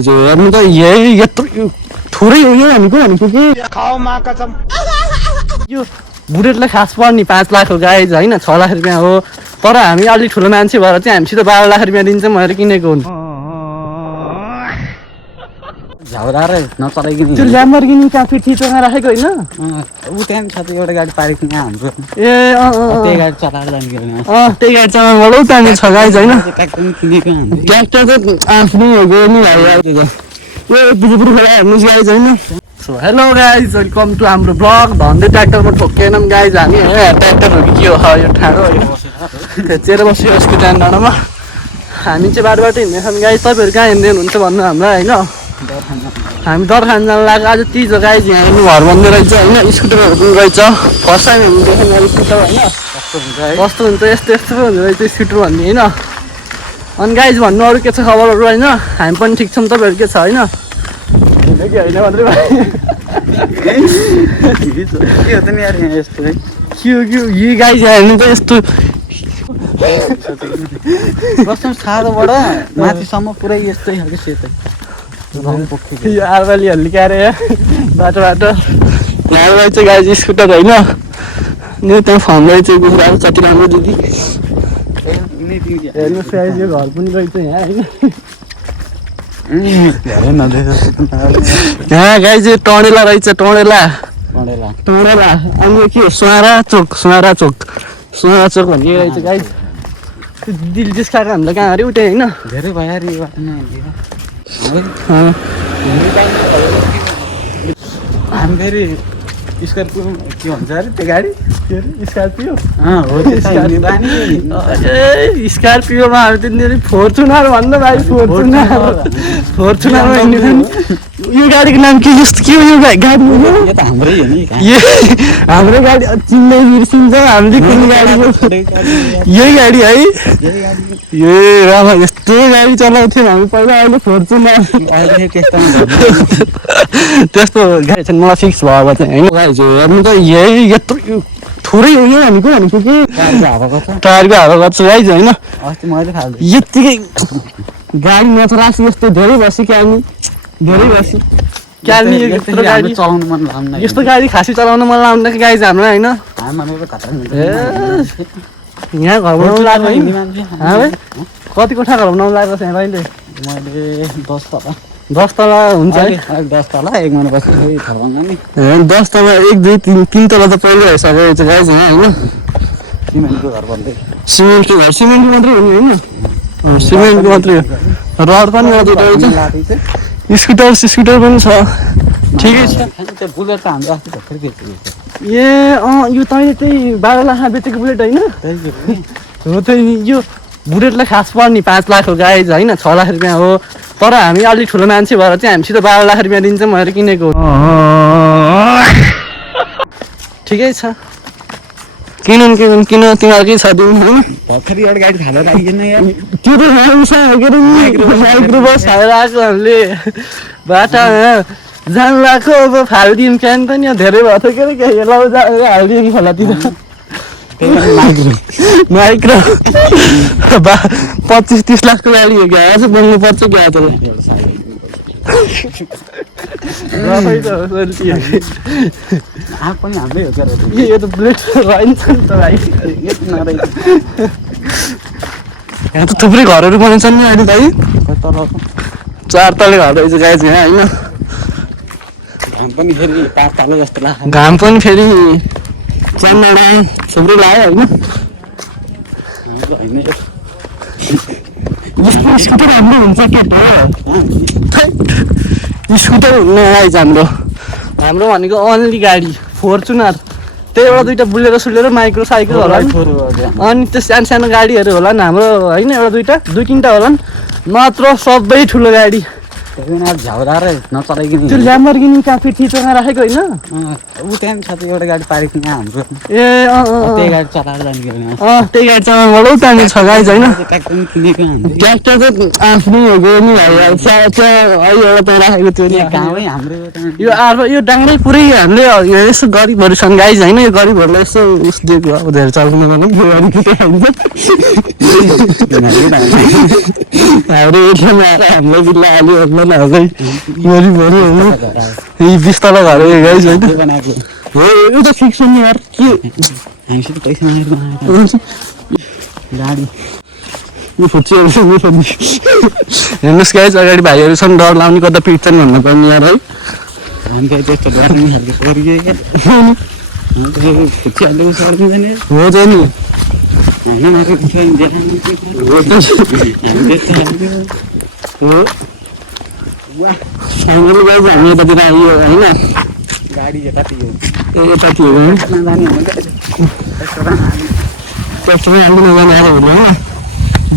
guys हेर्नु त यही यत्रो थोरै हो यो भनेको कि यो बुढेटलाई खास पर्ने 5 लाख हो गाइज होइन 6 लाख रुपियाँ हो तर हामी अलिक ठुलो मान्छे भएर चाहिँ हामीसित 12 लाख रुपियाँ दिन्छ भनेर किनेको हुन् झगडा र नचलाइकन त्यो ल्याम्बोर्गिनी काफी ठिटोमा राखेको होइन ऊ त्यहाँ छ एउटा गाडी पारेको यहाँ हाम्रो ए त्यही गाडी चलाएर जाने त्यही गाडी चलाउनुबाट उतार्ने छ गाइज होइन ट्र्याक्टर पनि किनेको हाम्रो ट्र्याक्टर चाहिँ आफ्नै हो नि भाइ यो बुढुबुढु खोला हेर्नुहोस् गाइज होइन so hello guys welcome to हाम्रो ब्लग भन्दै ट्र्याक्टरमा ठोक्केनौँ गाइज हामी ट्र्याक्टर हो कि के हो यो ठाडो चेर बस्यो यसको टाइम डाँडामा हामी चाहिँ बाटोबाटो हिँड्दैछौँ गाइज तपाईँहरू कहाँ हिँड्दै हुनुहुन्छ भन्नु हामीलाई होइन हामी दर खान जानु लाग्यो आज तिज हो गाइज यहाँ हेर्नु घर बन्दै रहेछ होइन स्कुटरहरू पनि रहेछ फर्स्ट टाइम हामी देख्यौँ स्कुटर होइन कस्तो हुन्छ यस्तो यस्तो पो हुँदो रहेछ स्कुटर भन्ने होइन अनि गाइज भन्नु अरू के छ खबरहरू होइन हामी पनि ठिक छौँ तपाईँहरू के छ होइन कि होइन मात्रै के हो त नि यार यहाँ यस्तो है के यी गाइज यहाँ हेर्नु त यस्तो कस्तो सादोबाट माथिसम्म पुरै यस्तै खालको सेतै यो आलबालीहरूले क्यारे बाटो यहाँ रहेछ गाइज स्कुटर होइन नि त्यहाँ फर्म रहेछ कुखुराहरू कति राम्रो दिदी हेर्नुहोस् गाइज यो घर पनि रहेछ यहाँ होइन यहाँ गाइज यो टँडेला रहेछ टँडेला अनि यो के सुहारा चोक भन्ने रहेछ गाइज त्यो दिल जिस्काएको हामीलाई कहाँ अरे उठे होइन धेरै भयो अरे यो बाटोमा हामी फेरि स्कर्पियो के भन्छ अरे त्यो गाडी स्कर्पियो हो स्कर्पियोमा हामी त्यहाँनिर फोर्चुनर भन्दा भाइ फोर्चुनरमा हिँड्ने यो गाडीको नाम के जस्तो के हो यो गाडी यो त हाम्रै हो नि हाम्रो गाडी चिन्दै बिर्सिन्छ हामीले कुन गाडी यही गाडी है ए रामा यस्तो गाडी चलाउँथ्यौँ हामी पहिला अहिले फोर्चुनर त्यस्तो गाडी छैन मलाई फिक्स भएको चाहिँ होइन गाडी चाहिँ हेर्नु त यही यत्रो थोरै हो यो भनेको कि टायरको हावा गर्छ गाडी होइन अस्ति मैले खाल्छु यत्तिकै गाडी नचलास यस्तो धेरै बस्यो क्या हामी गाडी चलाउनु मन लाग्दैन यस्तो गाडी खासै चलाउन मन लाग्दैन कि गाडी हाम्रो होइन यहाँ घर बनाउनु लाग्यो कति कोठा घर बनाउनु लाग्छ यहाँ भाइले मैले 10 तला हुन्छ है 10 तला एक महिनापछि फेरि घर बनाउनु नि 10 तला 1 2 3 तला त पहिलो भइसकेको छ गाइज यहाँ होइन सिमेन्टको घर बन्दै सिमेन्टको मात्रै हो नि होइन सिमेन्टको मात्रै हो रड पनि रहेछ स्कुटर पनि छ ठिकै छ बुलेट त हाम्रो अस्ति भर्खर बेचेको ए यो तैँले त्यही 12 लाखमा बेचेको बुलेट होइन हो त्यही यो बुलेटलाई खास पर्ने 5 लाख हो गाइज होइन 6 लाख रुपियाँ हो तर हामी अलिक ठुलो मान्छे भएर चाहिँ हामीसित 12 लाख रुपियाँ दिन्छ भनेर किनेको हो ठिकै छ किन तिमीहरूकै छ दिउँ होइन भर्खरै एउटा गाडी खाएर आइएन यार त्यो त माइक्रो बस खाएर आएको हामीले बाटामा जानु लाग्यो अब फालिदिउँ क्यान त नि धेरै भएको थियो के अरे हालिदियो कि खोलातिर माइक्रो 25-30 लाखको गाडी हो क्या आज बन्नु पर्छ क्या पनि हाम्रै हो क्या यो त बुलेट रहन्छ नि त भाइ यहाँ त थुप्रै घरहरू बनेछन् नि अहिले भाइ 4 तले घर रहेछ गाइज यहाँ होइन घाम पनि फेरि 5 तला जस्तो लाग्छ घाम पनि फेरि चन्नडा थुप्रै लाग्यो होइन स्कुटर हाम्रो हुन्छ के स्कुटर हुने गाइज हाम्रो भनेको अन्ली गाडी फोर्चुनर त्यही एउटा दुइटा बुलेर सुलेर माइक्रो साइकल होला अनि त्यो सानो गाडीहरू होला नि हाम्रो होइन एउटा 2-3टा होला नि नत्र सबै ठुलो गाडी झगडा र नचलाइकन त्यो ल्याम्बोर्गिनी काफी ठिटोमा राखेको होइन ऊ त्यहाँ छ एउटा गाडी पारेको यहाँ हाम्रो ए त्यही गाडी चलाएर जाने त्यही गाडी चलाउनुबाट उतार्ने छ गाइज होइन ट्र्याक्टर पनि किनेको हाम्रो ट्र्याक्टर चाहिँ आफ्नै हो नि भाइ एउटा त्यहाँ राखेको थियो नि गाउँै हाम्रो यो डाङ्गै पुरै हामीले यसो गरिबहरू छन् गाइज होइन यो गरिबहरूलाई यसो उस दिएको अब धेरै चलाउनु गर्नु हाम्रो एरियामा आएर हामीलाई बिल्ला हाल्यो नहाल्दै वरिपरि होइन यी 20 तला घर गाइस होइन बनाएको हो यो त फिक्स हो नि यार के हामीसित पैसा मागेर बनाएको गाडी यो फुच्चिहरू छ नि पनि हेर्नुहोस् गाइस अगाडि भाइहरू छन् डर लाउने कता पिट्छन् भन्नु पर्ने यार है अनि चाहिँ त्यस्तो गर्ने खालको गरियो क्या खुच्चिहाल्नु सर्दैन हो त नि होइन मेरो हो त हो फाइनली गाइस हामी यतातिर आइयो होइन गाडी यता थियो यता थियो भने जाने ट्र्याक्टरमै आउँदैन जाने आएर हुनु होइन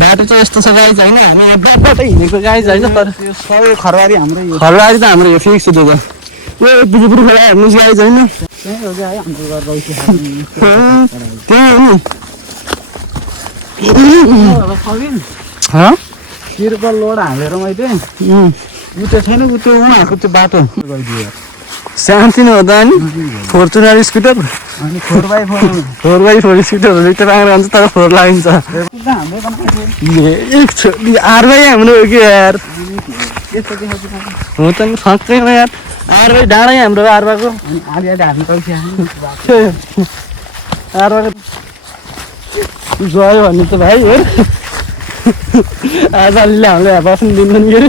बाटो चाहिँ यस्तो छ गाइस होइन हामी यहाँ बाटोबाटै हिँडेको गाइस होइन तर यो सबै खरबारी हाम्रो यो खरबारी त हाम्रो यो फिक्स हो त्यो त यो पुजुपुर खोला हेर्नुहोस् गाइस होइन त्यही हो क्या है हाम्रो घर रौसी त्यही हो नि तिर्पल लोड हालेर मैले उ त्यो छैन उ त्यो उहाँको त्यो बाटो गइदियो शान्ति नै हो त अनि फर्चुनर स्कुटर अनि 4x4 4x4 स्कुटरहरू लिटर आएर जान्छ तर 4 लागिन्छ हाम्रो एक बनाएको आरबाई हाम्रो हो कि यार यस्तो देखाउँछु हो त नि छक्कैमा यार आरबाई डाँडै हाम्रो आरबाको अनि अलि अलि हामी पैसा आरबाको गयो भने त भाइ हेर आज अलिले हामीले बस्नु दिँदैन के अरे